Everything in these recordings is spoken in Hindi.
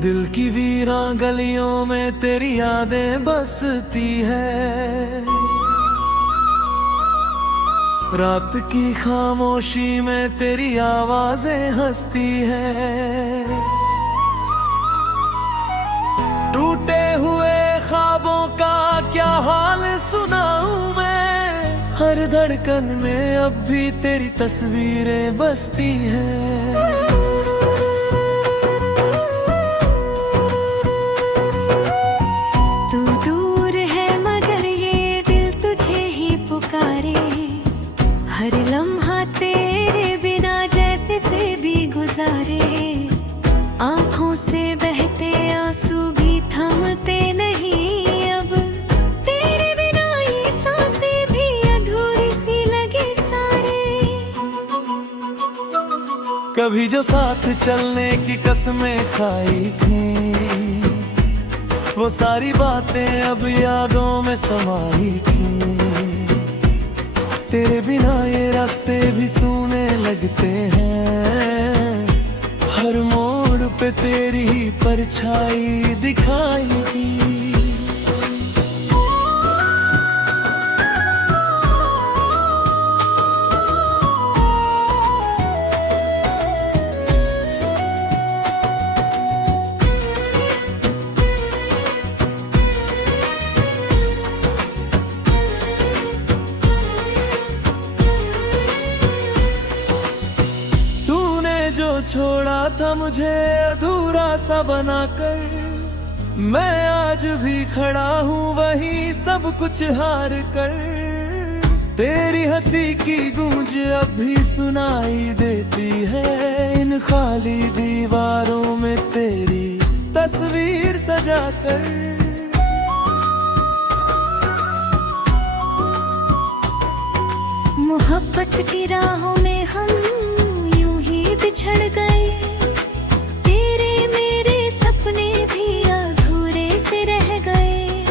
दिल की वीरां गलियों में तेरी यादें बसती है। रात की खामोशी में तेरी आवाजें हंसती है। टूटे हुए ख्वाबों का क्या हाल सुनाऊं मैं, हर धड़कन में अब भी तेरी तस्वीरें बसती हैं। हर लम्हा तेरे बिना जैसे से भी गुजारे, आँखों से बहते आंसू भी थमते नहीं अब। तेरे बिना ये सांसें भी अधूरी सी लगे सारे। कभी जो साथ चलने की कसमें खाई थी, वो सारी बातें अब यादों में समाई थी। तेरे बिना ये रास्ते भी सूने लगते हैं, हर मोड़ पे तेरी ही परछाई दिखाई दी। जो छोड़ा था मुझे अधूरा सा बनाकर, मैं आज भी खड़ा हूँ वही सब कुछ हार कर। तेरी हंसी की गूंज अब भी सुनाई देती है, इन खाली दीवारों में तेरी तस्वीर सजाकर। मोहब्बत की राहों में हम बिछड़ गए, तेरे मेरे सपने भी अधूरे से रह गए।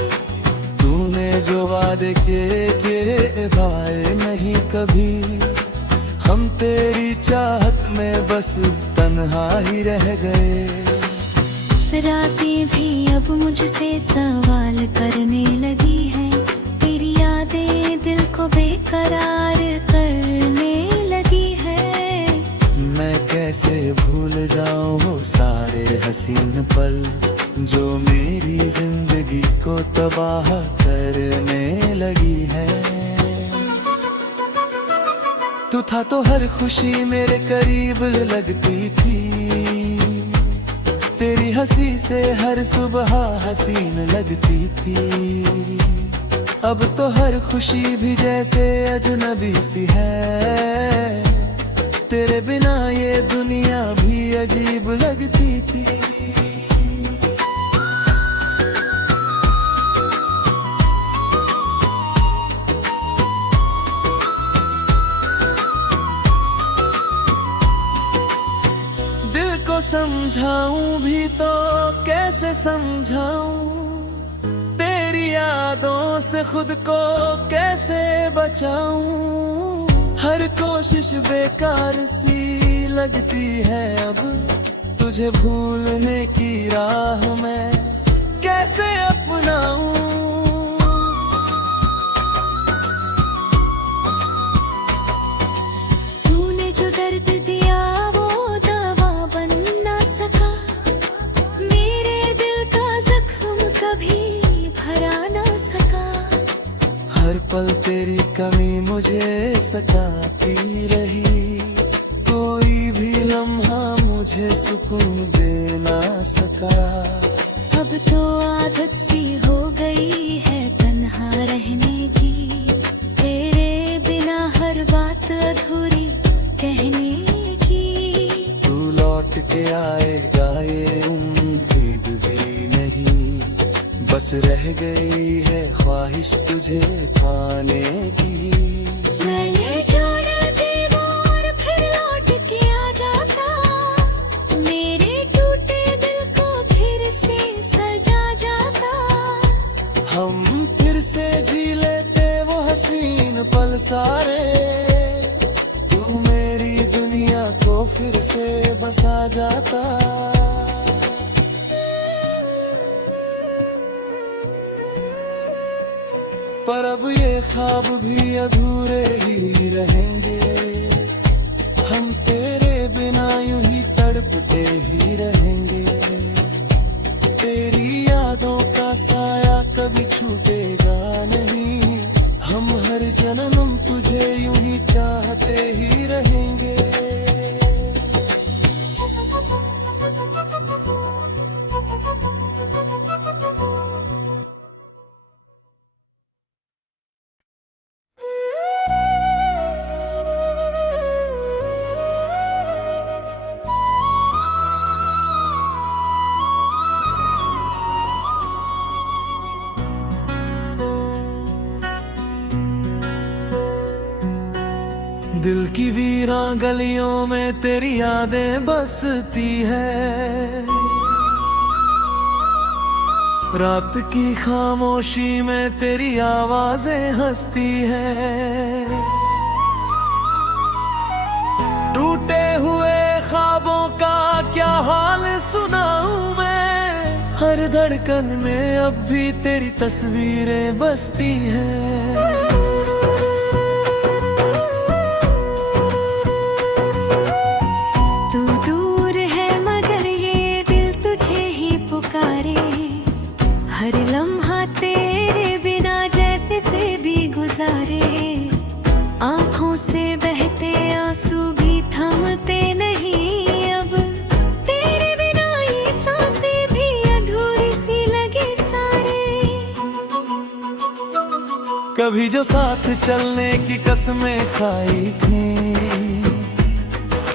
तूने जो वादे किए भाए नहीं कभी, हम तेरी चाहत में बस तन्हा ही रह गए। रातें भी अब मुझसे सवाल करने लगी है, तेरी यादें दिल को बेकरार करने लगी है। मैं कैसे भूल जाऊं वो सारे हसीन पल, जो मेरी जिंदगी को तबाह करने लगी है। तू था तो हर खुशी मेरे करीब लगती थी, तेरी हंसी से हर सुबह हसीन लगती थी। अब तो हर खुशी भी जैसे अजनबी सी है, तेरे बिना ये दुनिया भी अजीब लगती थी। दिल को समझाऊं भी तो कैसे समझाऊं, तेरी यादों से खुद को कैसे बचाऊं। हर कोशिश बेकार सी लगती है अब, तुझे भूलने की राह में कैसे अपनाऊं। तूने जो दर्द दिया वो दवा बन ना सका, मेरे दिल का जख्म कभी भरा ना सका। हर पल तेरी कमी मुझे सताती रही, कोई भी लम्हा मुझे सुकून दे ना सका। अब तो आदत सी हो गई है तन्हा रहने की, तेरे बिना हर बात अधूरी कहने की। तू लौट के आएगा ये उम्मीद भी नहीं, बस रह गई है ख्वाहिश तुझे पाने की। मैंने छोड़ा देवा और फिर लौट के आ जाता, मेरे टूटे दिल को फिर से सजा जाता। हम फिर से जी लेते वो हसीन पल सारे, तू मेरी दुनिया को फिर से बसा जाता। पर अब ये ख्वाब भी अधूरे ही रहेंगे। हम तेरे बिना यूं ही तड़पते ही रहेंगे। तेरी यादों का साया कभी छूटेगा नहीं। हम हर जन्म तुझे यूं ही चाहते ही रहेंगे। दिल की वीरां गलियों में तेरी यादें बसती है। रात की खामोशी में तेरी आवाजें हंसती है। टूटे हुए ख्वाबों का क्या हाल सुनाऊं मैं। हर धड़कन में अब भी तेरी तस्वीरें बसती हैं। हर लम्हा तेरे बिना जैसे से भी गुजारे। आँखों से बहते आंसू भी थमते नहीं अब। तेरे बिना ये सांसें भी अधूरी सी लगे सारे। कभी जो साथ चलने की कसमें खाई थी,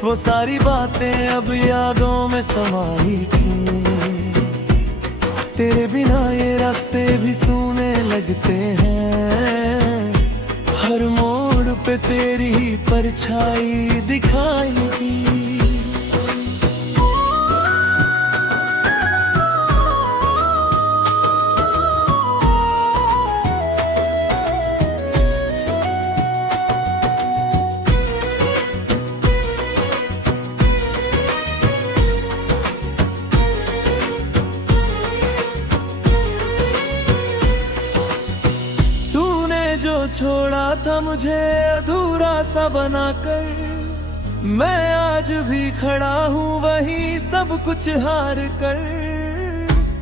वो सारी बातें अब यादों में समाई थी। तेरे बिना ये रास्ते भी सूने लगते हैं। हर मोड़ पे तेरी परछाई दिखाई दी। छोड़ा था मुझे अधूरा सा बनाकर, मैं आज भी खड़ा हूँ वही सब कुछ हार कर।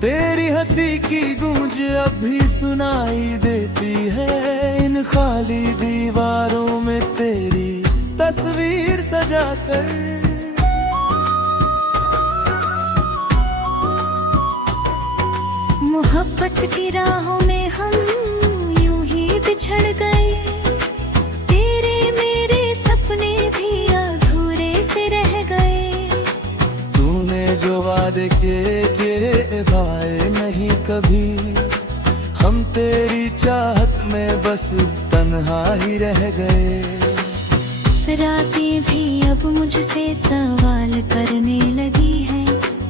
तेरी हंसी की गूंज अब भी सुनाई देती है। इन खाली दीवारों में तेरी तस्वीर सजाकर। मोहब्बत की राहों में हम बिछड़ गए। तेरे मेरे सपने भी अधूरे से रह गए। तूने जो वादे किए भाए नहीं कभी। हम तेरी चाहत में बस तन्हा ही रह गए। रातें भी अब मुझसे सवाल करने लगी है।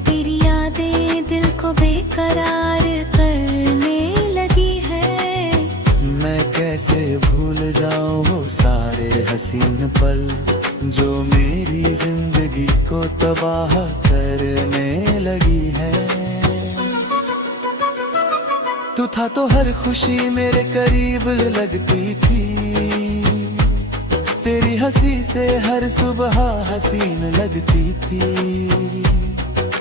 तेरी यादें दिल को बेकरार करने लगी है। मैं कैसे भूल जाऊं वो सारे हसीन पल जो मेरी जिंदगी को तबाह करने लगी है। तू था तो हर खुशी मेरे करीब लगती थी। तेरी हंसी से हर सुबह हसीन लगती थी।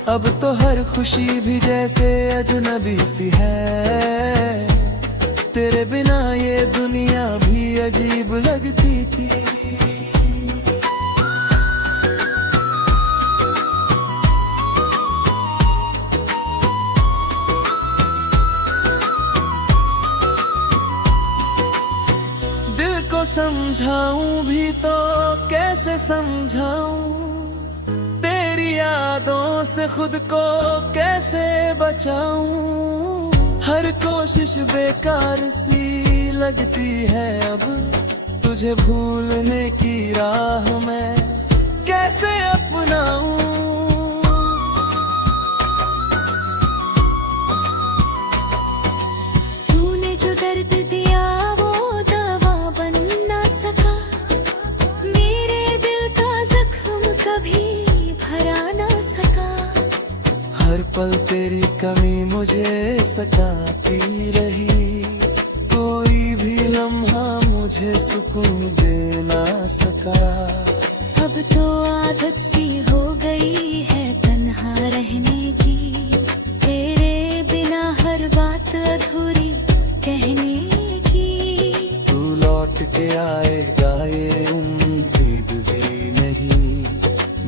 अब तो हर खुशी भी जैसे अजनबी सी है। तेरे बिना ये दुनिया भी अजीब लगती थी। दिल को समझाऊं भी तो कैसे समझाऊं। तेरी यादों से खुद को कैसे बचाऊं। हर कोशिश बेकार सी लगती है अब। तुझे भूलने की राह मैं कैसे अपनाऊं। तूने जो दर्द दिया वो दवा बन ना सका। मेरे दिल का जख्म कभी भरा ना सका। हर पल तेरी कमी मुझे सताती रही। कोई भी लम्हा मुझे सुकून दे ना सका। अब तो आदत सी हो गई है तन्हा रहने की, तेरे बिना हर बात अधूरी कहने की। तू लौट के आएगा ये उम्मीद भी नहीं,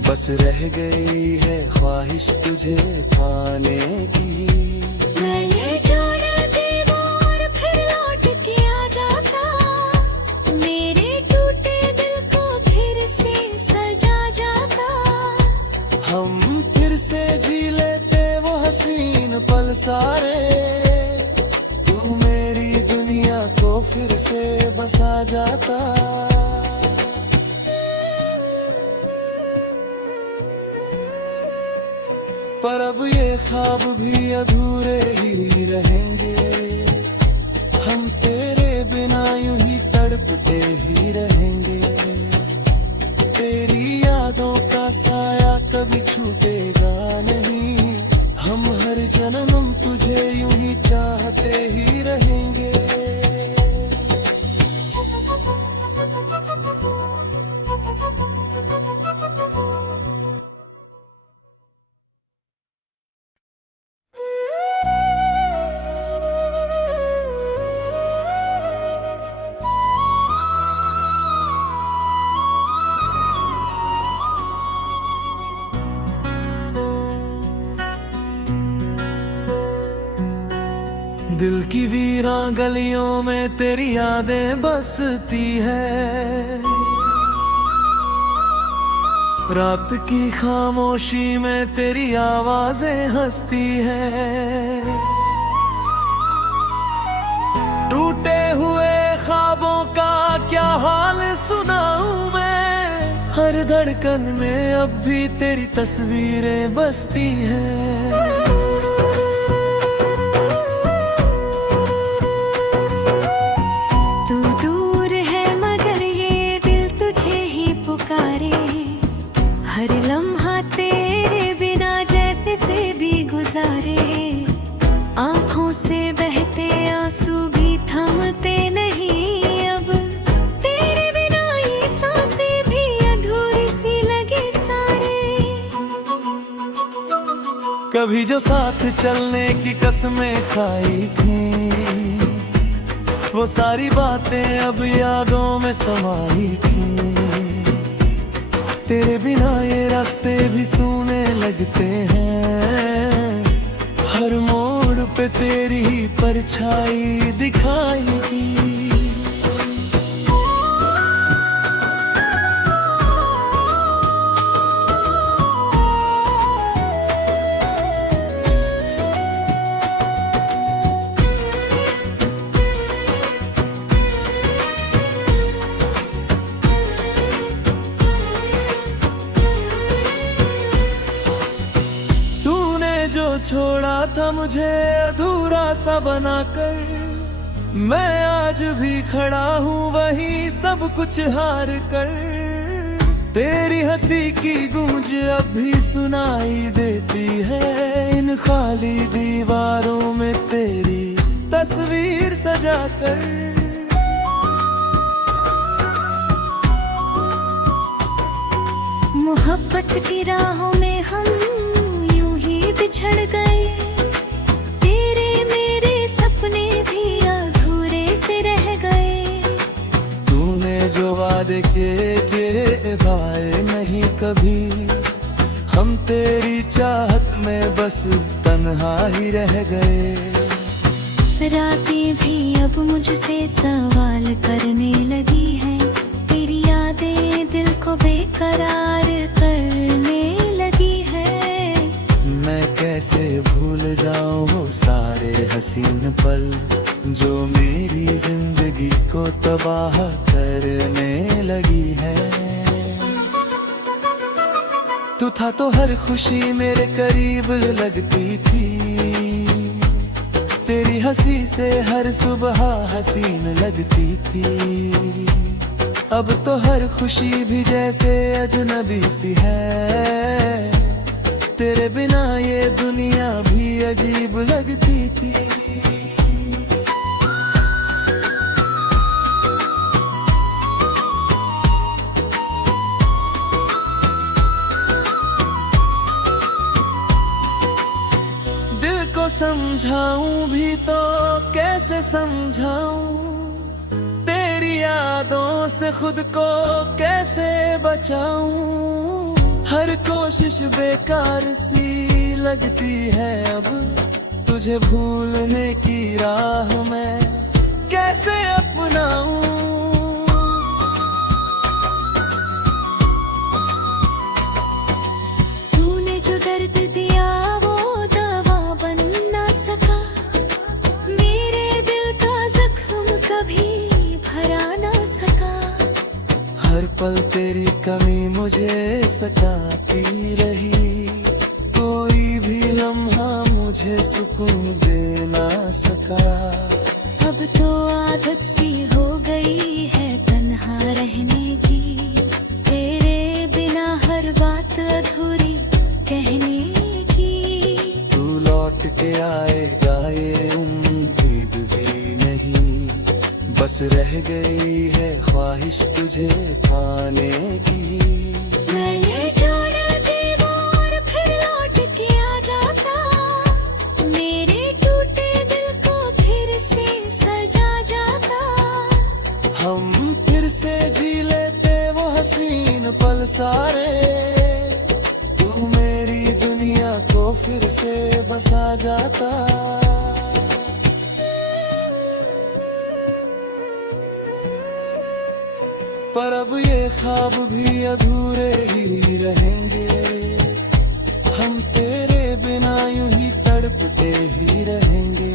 बस रह गई है ख्वाहिश तुझे पाने की। मैंने जोड़ा देवा और फिर लौट के आ जाता, मेरे टूटे दिल को फिर से सजा जाता। हम फिर से जी लेते वो हसीन पल सारे, तू मेरी दुनिया को फिर से बसा जाता। पर अब ये ख्वाब भी अधूरे ही रहेंगे, हम तेरे बिना यूं ही तड़पते ही रहेंगे। तेरी यादों का साया कभी छूटेगा नहीं, हम हर जन्म तुझे यूं ही चाहते ही रहेंगे। दिल की वीरां गलियों में तेरी यादें बसती है, रात की खामोशी में तेरी आवाजें हंसती है। टूटे हुए ख्वाबों का क्या हाल सुनाऊं मैं, हर धड़कन में अब भी तेरी तस्वीरें बसती हैं। हर लम्हा तेरे बिना जैसे से भी गुजारे, आँखों से बहते आंसू भी थमते नहीं अब, तेरे बिना ये सांसें भी अधूरी सी लगे सारे। कभी जो साथ चलने की कसमें खाई थी, वो सारी बातें अब यादों में समाई थी। तेरे बिना ये रास्ते भी सूने लगते हैं, हर मोड़ पे तेरी ही परछाई दिखाई दी। छोड़ा था मुझे अधूरा सा बनाकर, मैं आज भी खड़ा हूँ वही सब कुछ हार कर। तेरी हंसी की गूंज अब भी सुनाई देती है, इन खाली दीवारों में तेरी तस्वीर सजाकर। मोहब्बत की राहों में हम बिछड़ गए, तेरे मेरे सपने भी अधूरे से रह गए। तूने जो वादे किए भाए नहीं कभी, हम तेरी चाहत में बस तन्हा ही रह गए। रातें भी अब मुझसे सवाल करने लगी है, तेरी यादें दिल को बेकरार करने लगी है। मैं कैसे भूल जाऊं वो सारे हसीन पल, जो मेरी जिंदगी को तबाह करने लगी है। तू था तो हर खुशी मेरे करीब लगती थी, तेरी हंसी से हर सुबह हसीन लगती थी। अब तो हर खुशी भी जैसे अजनबी सी है, तेरे बिना ये दुनिया भी अजीब लगती थी। समझाऊं भी तो कैसे समझाऊं, तेरी यादों से खुद को कैसे बचाऊं। हर कोशिश बेकार सी लगती है अब, तुझे भूलने की राह मैं कैसे अपनाऊं। तूने जो दर्द दिया वो दवा बन ना सका, मेरे दिल का जख्म कभी भरा ना सका। हर पल तेरी कमी मुझे सताती रही, कोई भी लम्हा मुझे सुकून दे ना सका। अब तो आदत सी हो गई है तन्हा रहने की, तेरे बिना हर बात अधूरी कहने की। तू लौट के आएगा ये उम्मीद भी नहीं, बस रह गई है ख्वाहिश तुझे पाने की। मैंने जोड़ा देवा और फिर लौट के आ जाता, मेरे टूटे दिल को फिर से सजा जाता। हम फिर से जी लेते वो हसीन पल सारे, तू मेरी दुनिया को फिर से बसा जाता। पर अब ये ख्वाब भी अधूरे ही रहेंगे, हम तेरे बिना यूं ही तड़पते ही रहेंगे।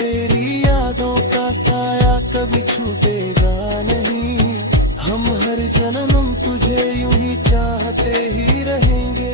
तेरी यादों का साया कभी छूटेगा नहीं, हम हर जन्म तुझे यूं ही चाहते ही रहेंगे।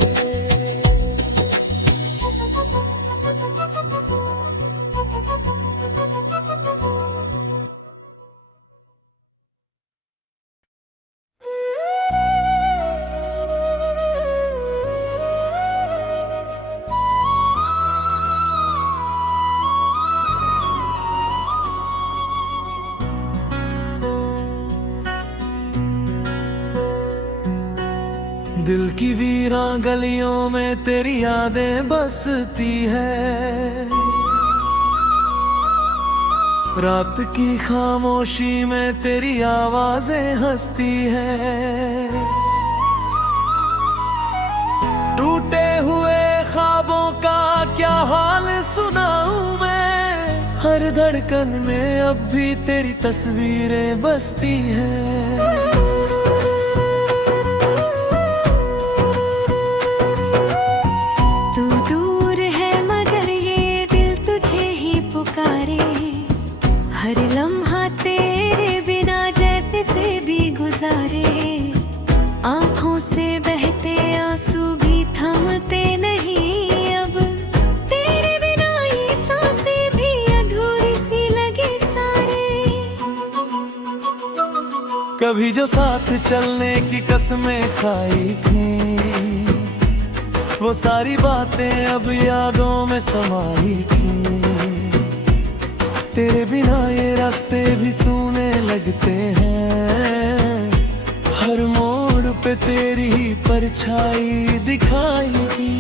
दिल की वीरां गलियों में तेरी यादें बसती है, रात की खामोशी में तेरी आवाजें हंसती है। टूटे हुए ख्वाबों का क्या हाल सुनाऊं मैं, हर धड़कन में अब भी तेरी तस्वीरें बसती हैं। हर लम्हा तेरे बिना जैसे से भी गुजारे, आँखों से बहते आंसू भी थमते नहीं अब, तेरे बिना ये सांसें भी अधूरी सी लगे सारे। कभी जो साथ चलने की कसमें खाई थी, वो सारी बातें अब यादों में समाई थी। तेरे बिना ये रास्ते भी सूने लगते हैं, हर मोड़ पे तेरी ही परछाई दिखाई दी।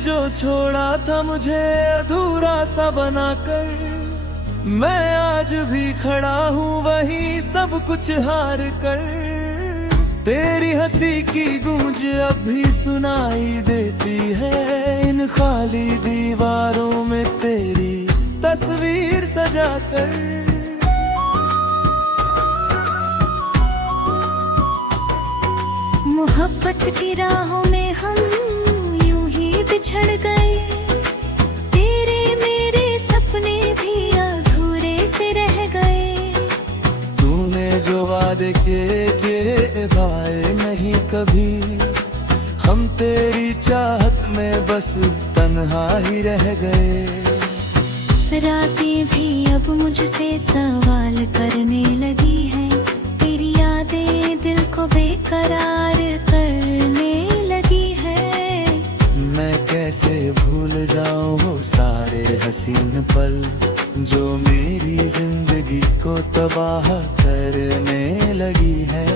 जो छोड़ा था मुझे अधूरा सा बनाकर, मैं आज भी खड़ा हूँ वही सब कुछ हार कर। तेरी हंसी की गूंज अब भी सुनाई देती है, इन खाली दीवारों में तेरी तस्वीर सजाकर। मोहब्बत की राहों में हम बिछड़ गए, तेरे मेरे सपने भी अधूरे से रह गए। तूने जो वादे किए भाए नहीं कभी, हम तेरी चाहत में बस तन्हा ही रह गए। रातें भी अब मुझसे सवाल करने लगी हैं, तेरी यादें दिल को बेकरार करने लगी है। मैं कैसे भूल जाऊं वो सारे हसीन पल जो मेरी जिंदगी को तबाह करने लगी है।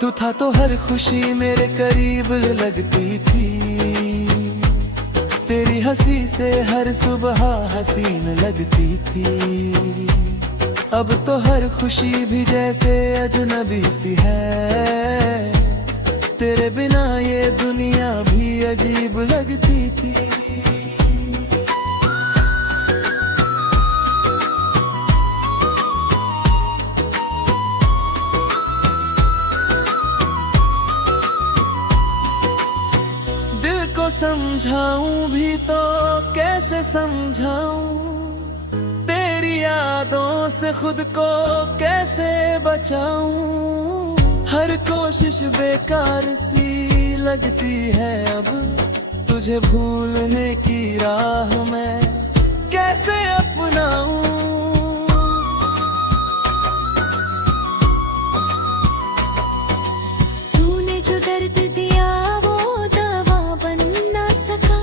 तू था तो हर खुशी मेरे करीब लगती थी, तेरी हंसी से हर सुबह हसीन लगती थी। अब तो हर खुशी भी जैसे अजनबी सी है, तेरे बिना ये दुनिया भी अजीब लगती थी। दिल को समझाऊं भी तो कैसे समझाऊं, तेरी यादों से खुद को कैसे बचाऊं। हर कोशिश बेकार सी लगती है अब, तुझे भूलने की राह मैं कैसे अपनाऊं। तूने जो दर्द दिया वो दवा बन ना सका,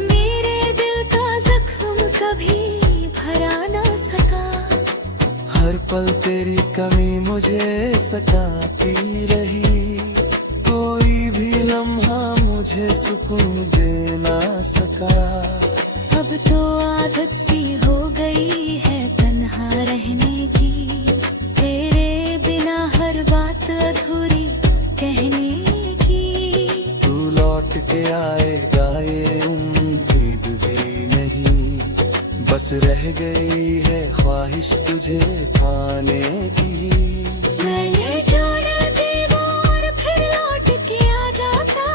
मेरे दिल का जख्म कभी भरा ना सका। हर पल तेरी कमी मुझे सताती रही, कोई भी लम्हा मुझे सुकून दे ना सका। अब तो आदत सी हो गई है तन्हा रहने की, तेरे बिना हर बात अधूरी कहने की। तू लौट के आएगा ये उम्मीद भी नहीं, बस रह गई है ख्वाहिश तुझे पाने की। मैंने जोड़ा दे वो और फिर लौट के आ जाता,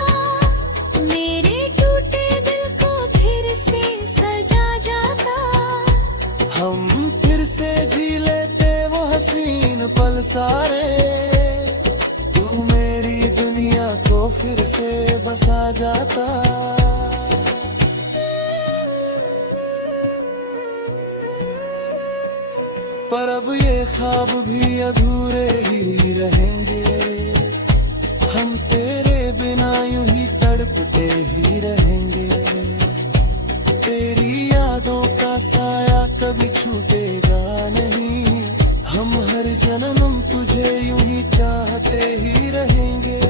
मेरे टूटे दिल को फिर से सजा जाता। हम फिर से जी लेते वो हसीन पल सारे, तू मेरी दुनिया को फिर से बसा जाता। पर अब ये ख्वाब भी अधूरे ही रहेंगे, हम तेरे बिना यूं ही तड़पते ही रहेंगे। तेरी यादों का साया कभी छूटेगा नहीं, हम हर जन्म तुझे यूं ही चाहते ही रहेंगे।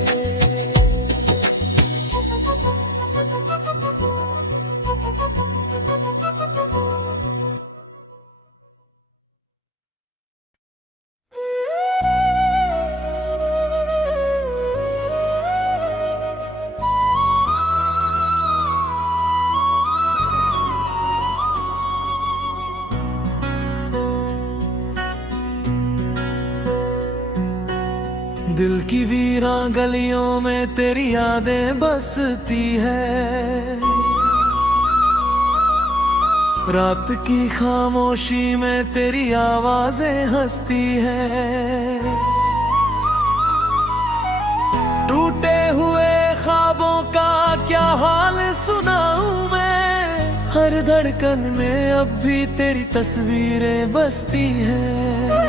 दिल की वीरां गलियों में तेरी यादें बसती है, रात की खामोशी में तेरी आवाजें हंसती है। टूटे हुए ख्वाबों का क्या हाल सुनाऊं मैं, हर धड़कन में अब भी तेरी तस्वीरें बसती हैं।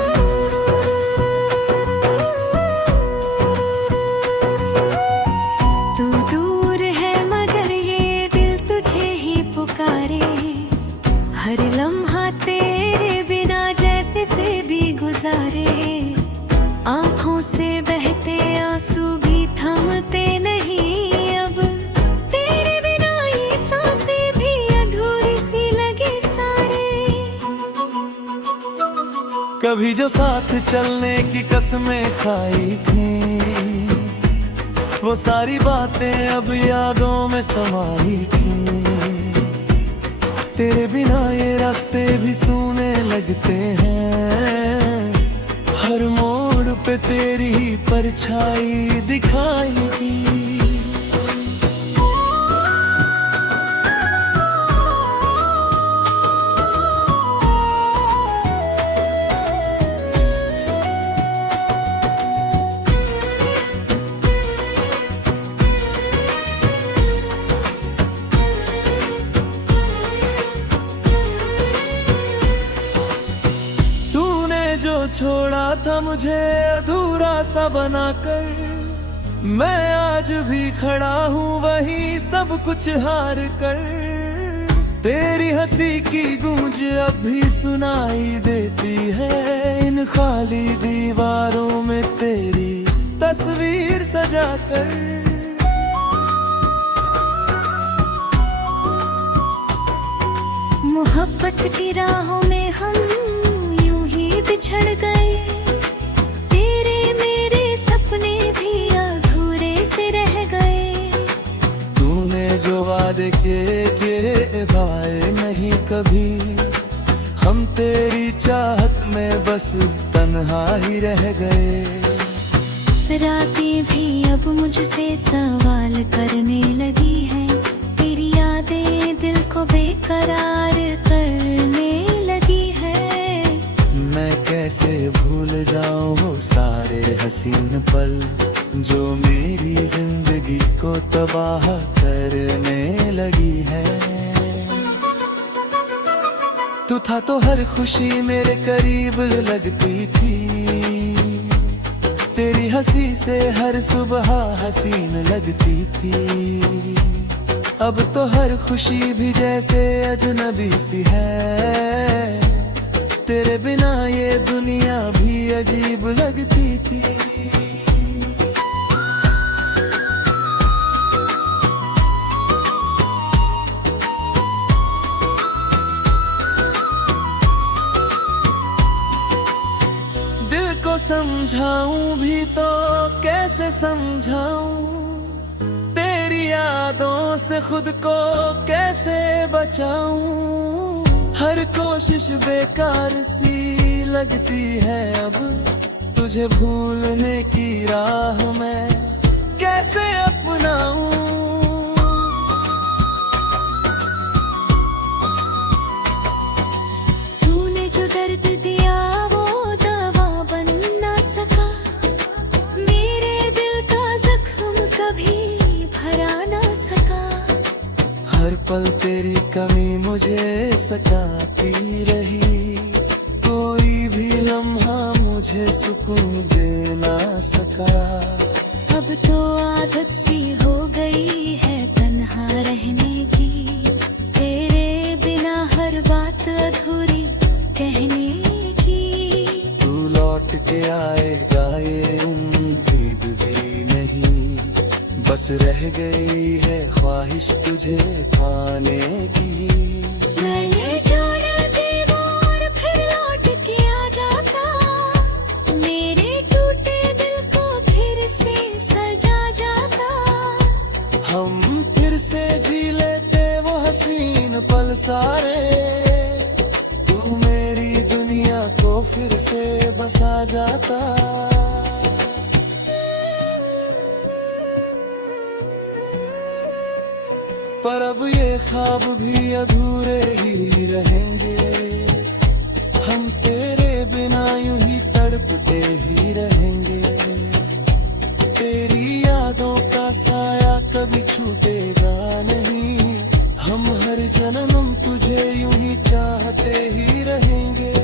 हर लम्हा तेरे बिना जैसे से भी गुजारे, आँखों से बहते आंसू भी थमते नहीं अब, तेरे बिना ये सांसें भी अधूरी सी लगे सारे। कभी जो साथ चलने की कसमें खाई थी, वो सारी बातें अब यादों में समाई थी। तेरे बिना ये रास्ते भी सूने लगते हैं, हर मोड़ पे तेरी ही परछाई दिखाई दी। था मुझे अधूरा सा बनाकर, मैं आज भी खड़ा हूँ वही सब कुछ हार कर। तेरी हंसी की गूंज अब भी सुनाई देती है इन खाली दीवारों में तेरी तस्वीर सजाकर। मोहब्बत की राहों में हम यूं ही बिछड़ गए, तेरे मेरे सपने भी अधूरे से रह गए। तूने जो वादे किए निभाए नहीं कभी, हम तेरी चाहत में बस तन्हा ही रह गए। रातें भी अब मुझसे सवाल करने लगी हैं, तेरी यादें दिल को बेकरार करने लगी है। मैं कैसे भूल जाऊं वो सारे हसीन पल जो मेरी जिंदगी को तबाह करने लगी है। तू था तो हर खुशी मेरे करीब लगती थी, तेरी हंसी से हर सुबह हसीन लगती थी। अब तो हर खुशी भी जैसे अजनबी सी है, तेरे बिना ये दुनिया भी अजीब लगती थी। दिल को समझाऊं भी तो कैसे समझाऊं, तेरी यादों से खुद को कैसे बचाऊं। हर कोशिश बेकार सी लगती है अब, तुझे भूलने की राह में कैसे अपनाऊं। तूने जो दर्द दिया वो दवा बन ना सका, मेरे दिल का जख्म कभी भरा ना सका। हर पल तेरी कमी मुझे सताती रही, कोई भी लम्हा मुझे सुकून दे ना सका। अब तो आदत सी हो गई है तन्हा रहने की, तेरे बिना हर बात अधूरी कहने की। तू लौट के आएगा ये उम्मीद भी नहीं, बस रह गई है ख्वाहिश तुझे पाने की। मैंने जोड़ा दीवार फिर लौट के आ जाता, मेरे टूटे दिल को फिर से सजा जाता। हम फिर से जी लेते वो हसीन पल सारे, तू मेरी दुनिया को फिर से बसा जाता। पर अब ये ख्वाब भी अधूरे ही रहेंगे, हम तेरे बिना यूं ही तड़पते ही रहेंगे। तेरी यादों का साया कभी छूटेगा नहीं, हम हर जन्म तुझे यूं ही चाहते ही रहेंगे।